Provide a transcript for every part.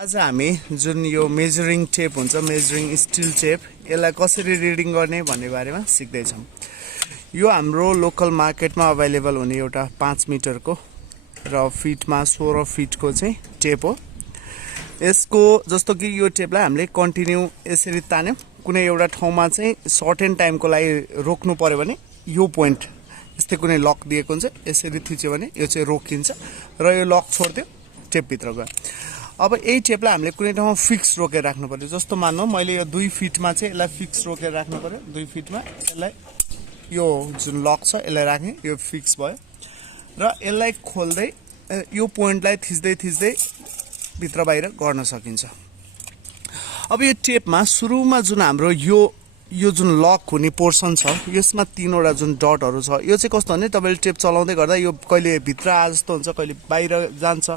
आज हामी जुन यो मेजरिङ टेप हुन्छ मेजरिङ स्टिल टेप यसलाई कसरी रिडिङ गर्ने भन्ने बारेमा सिक्दै छौं। यो हाम्रो लोकल मार्केटमा अवेलेबल हुने एउटा 5 मिटरको र फिटमा 16 फिटको चाहिँ टेप हो। यसको जस्तो कि यो टेपलाई हामीले कन्टिन्यू यसरी तान्यौं, कुनै एउटा ठाउँमा चाहिँ सर्टेन टाइमको लागि रोक्नु पर्यो भने यो पोइन्ट यस्तै कुनै लक दिएको हुन्छ, यसरी थिच्यो भने यो चाहिँ रोकिन्छ र यो लक छोड्दियो टेप भित्र गयो। अब यही टेपलाई हामीले कुनै ठाउँमा फिक्स रोकेर राख्नु पर्यो। जस्तो मान्नु मैले यो 2 फिटमा चाहिँ यसलाई फिक्स रोकेर राख्नु पर्यो। 2 फिटमा यसलाई यो जुन लक छ यसलाई राख्ने, यो फिक्स भयो र यसलाई खोल्दै यो पोइन्टलाई थिच्दै थिच्दै भित्र बाहिर गर्न सकिन्छ। अब यो टेपमा सुरुमा जुन हाम्रो यो जुन लक हुने पोर्सन छ यसमा 3 वटा जुन डटहरु छ, यो चाहिँ कस्तो भने तपाईले टेप चलाउँदै गर्दा यो कहिले भित्र आ जस्तो हुन्छ, कहिले बाहिर जान्छ।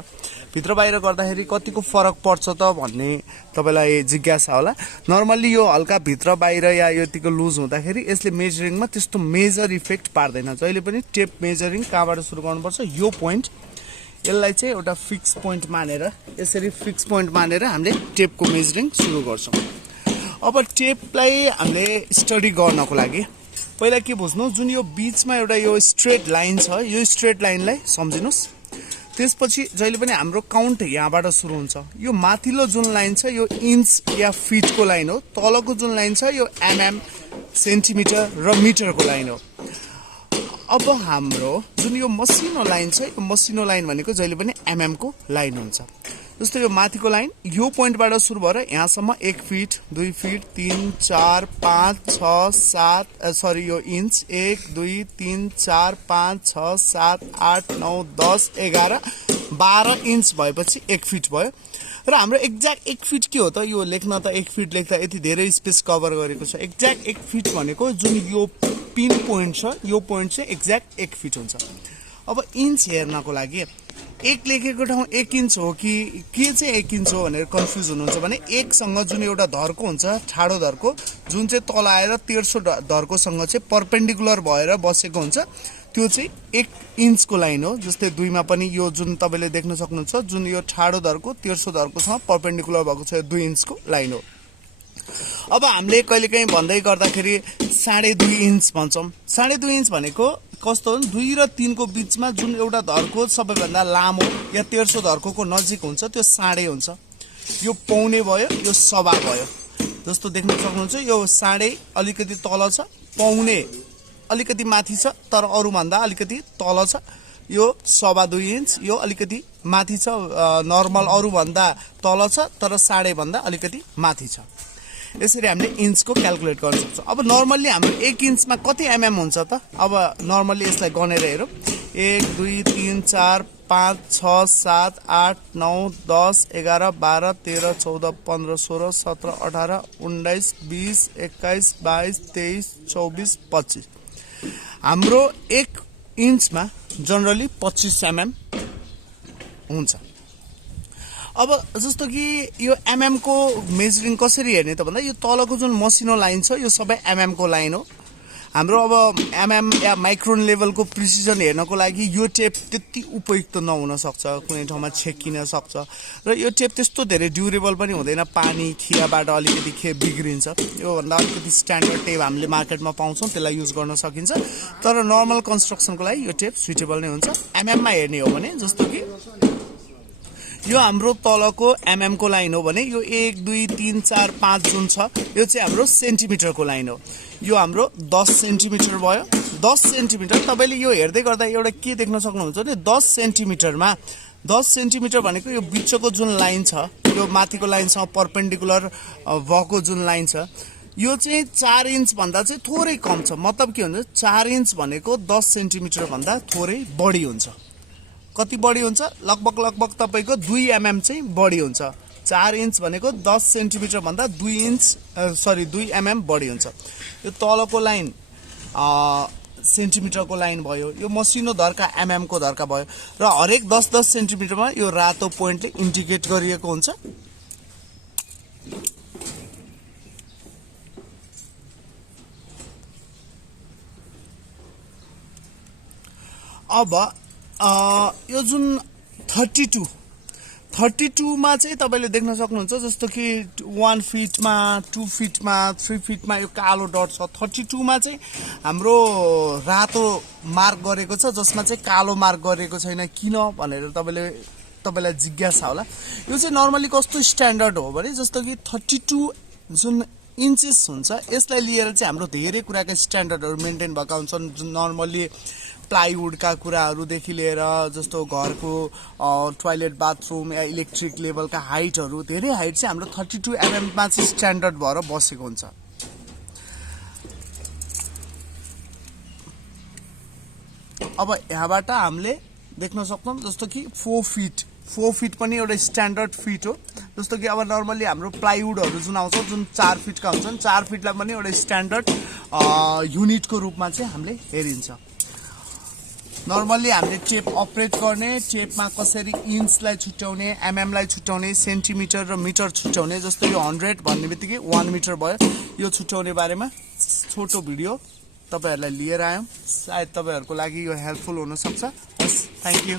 भित्र बाहिर गर्दाखेरि कतिको फरक पर्छ त भन्ने तपाईलाई जिज्ञासा होला। नर्मली यो हल्का भित्र बाहिर या यतिको लुज हुँदाखेरि यसले मेजरिङमा त्यस्तो मेजर इफेक्ट पार्दैन। जहिले पनि टेप मेजरिङ कहाँबाट सुरु गर्नुपर्छ, यो पोइन्ट यसलाई चाहिँ एउटा फिक्स पोइन्ट मानेर यसरी फिक्स पोइन्ट मानेर हामीले टेपको मेजरिङ सुरु गर्छौं। अब टेपलाई हामीले स्टडी गर्नको लागि पहिला के बुझ्नु, जुन यो बीचमा एउटा यो स्ट्रेट लाइन छ, यो स्ट्रेट लाइनलाई सम्झिनुस्। त्यसपछि जहिले पनि हाम्रो काउन्ट यहाँबाट सुरु हुन्छ। यो माथिल्लो जुन लाइन छ यो इन्च या फिटको लाइन हो, तलको जुन लाइन छ यो एमएम सेन्टिमिटर र मिटरको लाइन हो। अब हाम्रो जुन यो मसिनो लाइन छ, यो मसिनो लाइन भनेको जहिले पनि एमएम को लाइन हुन्छ। जस्तो यो माथिको लाइन यो पोइन्टबाट सुरु भएर यहाँसम्म 1 फिट 2 फिट 3 4 5 6 7 सरी यो इन्च 1 2 3 4 5 6 7 8 9 10 11 12 इन्च भएपछि 1 फिट भयो। र हाम्रो एक्ज्याक्ट 1 फिट के हो त, यो लेख्न त 1 फिट लेख्दा यति धेरै स्पेस कभर गरेको छ। एक्ज्याक्ट 1 फिट भनेको जुन यो पिन पोइन्ट छ यो पोइन्ट चाहिँ एक्ज्याक्ट 1 फिट हुन्छ। अब इन्च हेर्नको लागि 1 लेखेको ठाउँ 1 इन्च हो कि के चाहिँ 1 इन्च हो भनेर कन्फ्युज हुनुहुन्छ भने 1 सँग जुन एउटा धर्को हुन्छ, ठाडो धर्को जुन चाहिँ तल आएर तेर्सो धर्कोसँग चाहिँ परपेन्डिकुलर भएर बसेको हुन्छ, त्यो चाहिँ 1 इन्चको लाइन हो। जस्तै 2 मा पनि यो जुन तपाईले देख्न सक्नुहुन्छ, जुन यो ठाडो धर्को तेर्सो धर्कोसँग परपेन्डिकुलर भएको छ, यो 2 इन्चको लाइन हो। अब हामीले कहिलेकाहीँ भन्दै गर्दाखेरि 2.5 इन्च भन्छौं। 2.5 इन्च भनेको कस्तो हो, 2 र 3 को बीचमा जुन एउटा धर्को सबैभन्दा लामो या तेर्सो धर्कोको नजिक हुन्छ त्यो 2.5 हुन्छ। यो पौने भयो, यो सवा भयो। जस्तो देख्न सक्नुहुन्छ यो 2.5 अलिकति तल छ, पौने अलिकति माथि छ तर अरु भन्दा अलिकति तल छ, यो 2.5 इन्च यो अलिकति माथि छ, नर्मल अरु भन्दा तल छ तर 2.5 भन्दा अलिकति माथि छ। यसरी हामीले इन्चको क्याल्कुलेट गर्न सक्छौं। अब नर्मली हाम्रो 1 इन्चमा कति एमएम हुन्छ त, अब नर्मली यसलाई गनेर हेरौं। 1 2 3 4 5 6 7 8 9 10 11 12 13 14 15 16 17 18 19 20 21 22 23 24 25 हाम्रो 1 इन्चमा जनरली 25 एमएम हुन्छ। अब जस्तो कि यो एमएम को मेजरिङ कसरी हेर्ने त भन्दा यो तलको जुन मसिनो लाइन छ यो सबै एमएम को लाइन हो। हाम्रो अब एमएम या माइक्रोन लेभलको प्रिसिजन हेर्नको लागि यो टेप त्यति उपयुक्त नहुन सक्छ, कुनै ठाउँमा छेकिन सक्छ र यो टेप त्यस्तो धेरै ड्युरेबल पनि हुँदैन, पानी खियाबाट अलिकति बिग्रिन्छ। यो भन्दा अलिकति स्ट्यान्डर्ड टेप हामीले मार्केटमा पाउँछौं, त्यसलाई युज गर्न सकिन्छ। तर नर्मल कन्स्ट्रक्सनको लागि यो टेप सुइटेबल नै हुन्छ। एमएम मा हेर्ने हो भने जस्तो कि यो हाम्रो तलको एमएम को लाइन हो भने यो 1 2 3 4 5 जुन छ यो चाहिँ हाम्रो सेन्टिमिटरको लाइन हो। यो हाम्रो 10 सेन्टिमिटर भयो। 10 सेन्टिमिटर तपाईले यो हेर्दै गर्दा एउटा के देख्न सक्नुहुन्छ भने 10 सेन्टिमिटरमा 10 सेन्टिमिटर भनेको यो बीचको जुन लाइन छ यो माथिको लाइनसँग परपेन्डिकुलर भएको जुन लाइन छ यो चाहिँ 4 इन्च भन्दा चाहिँ थोरै कम छ। मतलब के हुन्छ, 4 इन्च भनेको 10 सेन्टिमिटर भन्दा थोरै बढी हुन्छ। कति बढी हुन्छ, लगभग तपाईको 2 एमएम चाहिँ बढी हुन्छ। 4 इन्च भनेको 10 सेन्टिमिटर भन्दा 2 एमएम बढी हुन्छ। यो तलको लाइन सेन्टिमिटरको लाइन भयो, यो मसिनो धर्का एमएम को धर्का भयो र हरेक 10 सेन्टिमिटरमा यो रातो पोइन्टले इन्डिकेट गरिएको हुन्छ। अब यो जुन 32 32 मा चाहिँ तपाईले देख्न सक्नुहुन्छ जस्तो कि 1 फिटमा 2 फिटमा 3 फिटमा यो कालो डट छ 32 मा चाहिँ हाम्रो रातो मार्क गरेको छ जसमा चाहिँ कालो मार्क गरेको छैन किन भनेर तपाईलाई जिज्ञासा होला यो चाहिँ नर्मली कस्तो स्ट्यान्डर्ड हो भने जस्तो कि 32 जुन इन्चेस हुन्छ यसलाई लिएर चाहिँ हाम्रो धेरै कुराका स्ट्यान्डर्डहरु मेन्टेन भएका हुन्छन् जुन नर्मली प्लाइवुडका कुराहरुदेखि लिएर जस्तो घरको टोयलेट बाथरुम या इलेक्ट्रिक लेभलका हाइटहरु धेरै हाइट चाहिँ हाम्रो 32 mm मा चाहिँ स्ट्यान्डर्ड भएर बसेको हुन्छ अब यहाँबाट हामीले देख्न सक्छौं जस्तो कि 4 फिट पनि एउटा स्ट्यान्डर्ड फिट हो जस्तो कि अब नर्मली हाम्रो प्लाइवुडहरु जुन आउँछ जुन 4 फिटका हुन्छन् 4 फिटलाई पनि एउटा स्ट्यान्डर्ड युनिटको रूपमा चाहिँ हामीले हेरिन्छ नर्मली हामीले टेप अपरेट गर्ने टेपमा कसरी इन्चलाई छुट्याउने एमएम लाई छुट्याउने सेन्टिमिटर र मिटर छुट्याउने जस्तो यो 100 भन्नेबित्तिकै 1 मिटर भयो यो छुट्याउने बारेमा छोटो भिडियो तपाईहरुलाई लिएर आयौं सायद तपाईहरुको लागि यो हेल्पफुल हुन सक्छ थ्यांक यू